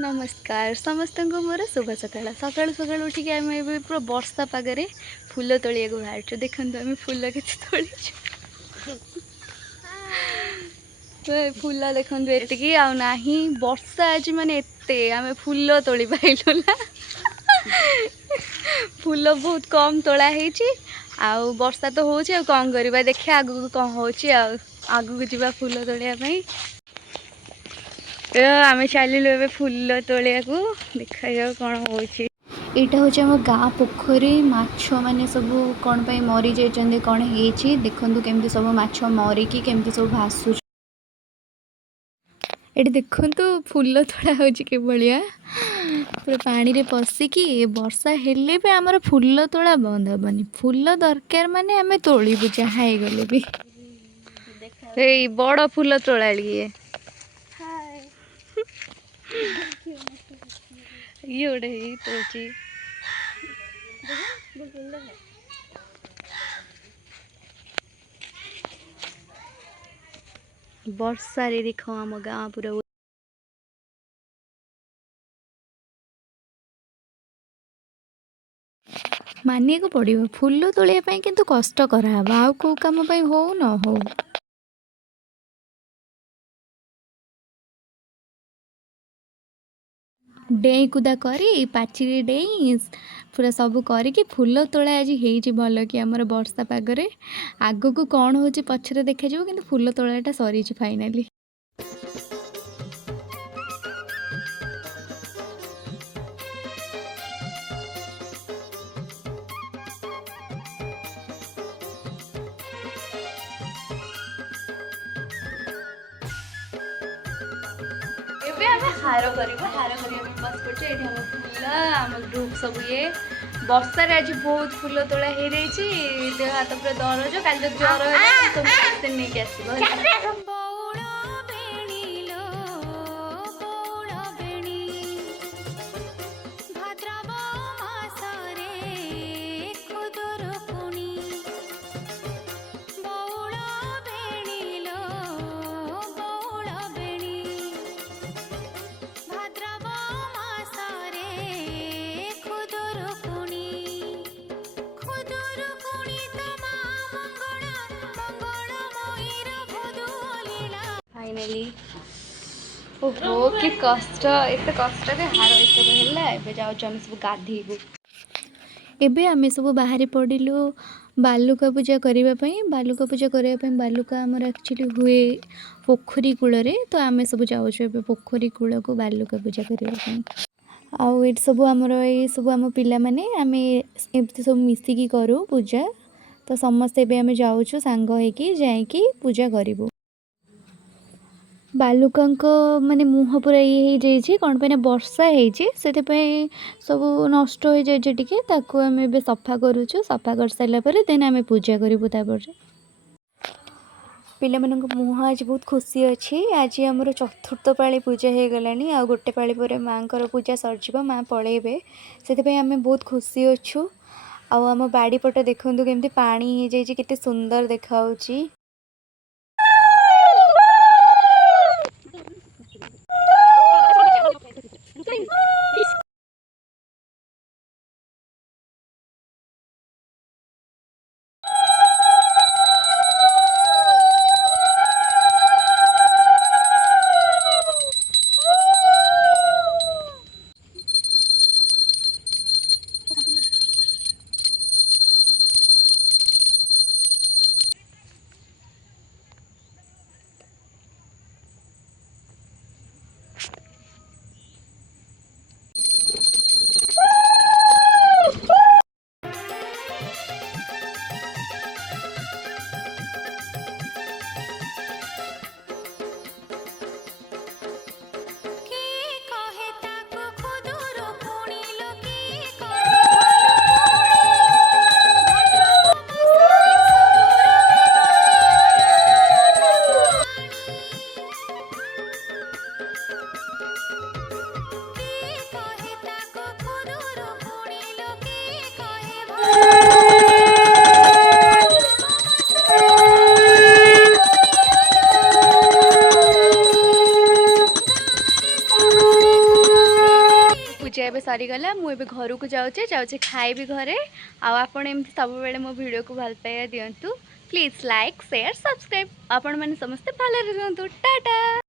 नमस्कार समस्त को मोर शुभ सकाळ सकाळू सकाळू उठिक आम ए पूरा वर्षा पागरे फूल तोलिया बाहर देखो आम फूल के तोली फूल देखु एतिकी आना वर्षा आज माने एते आम फूल तोली पाइलु ना फूल बहुत कम तोला आउ वर्षा तो हो कौन करवा देखिए आगू कौन हो आगू जावा फूल तोड़ापी आम चलू फूल तोलिया देखा कौन हो यहाँ हूँ आम गाँ पोखरी माछ मैंने सब कौन मरी जाइए कौन हो देखु केमती सब माछ मरिकी केमती सब भासु ये देखु फूल तोड़ा हो भाया पूरा पानी रे पशिकी वर्षा हेले भी आमर फूल तोड़ा बंद हेनी फूल दरकार माने आम तोड़ू जहाँ गले भी बड़ फूल तोड़ा ये गोटे तोड़ी वर्षा रे देख आम गाँ पूरा मानिया को पड़ो फूल तोड़ापी किंतु कष्ट कराब आउ कौ कम हो न हो डेई कुदा करी पाचिरी डेई पूरा सब करके फूल तोड़ा आज हो भल कि आमर वर्षा पागरे आग को कौन हो पछरे देखा कि फूल तोड़ाटा सरी फाइनाली हार कर बस पड़े फूल आम ग्रुप सब ये वर्षार आज बहुत फूल तोड़ा हो देह हाथ पूरा दरज कल ज्वर है सब नहीं आस फाइनाली ओहो कि कष्ट एत कष्ट हार सब है जाऊँ आम सब गाधेबू एबे आम सब बाहरी पड़िलु बालुका पूजा करने बालुका पूजा करने बालुका आमर एक्चुअली हुए पोखरी कूल तो आम सब जाऊँ पोखरी कूल को बालुका पूजा करने आउ ये सब आमर ये सब आम पिला माने आम एमती सब मिसिकी करूँ पूजा तो समस्ते आम जाऊँ सांग होकी जाकि पूजा करूँ बालुका माने मुह पूरा ये कौन पे वर्षा से सब नष्ट हो जाए टे आम सफा करुचु सफा कर सारापर देन आम पूजा करूँ पिला मुह आज बहुत खुशी अच्छी आज आमर चतुर्थ पाली पूजा हो गला आ गोटे पाली पर माँ को पूजा सरजिव माँ पलैबे से आम बहुत खुशी अच्छू आम बाड़ी पट देखु केमती पानी हो जाए केते सुंदर देखा पूजा एबे सरीगला मुझे घर को जाऊँचे खाइबी घरे आपण एमती सब बेले मो वीडियो को भल पाइबा दिंतु प्लीज लाइक शेयर सब्सक्राइब आपण मैंने समस्ते भले रुहतु टाटा।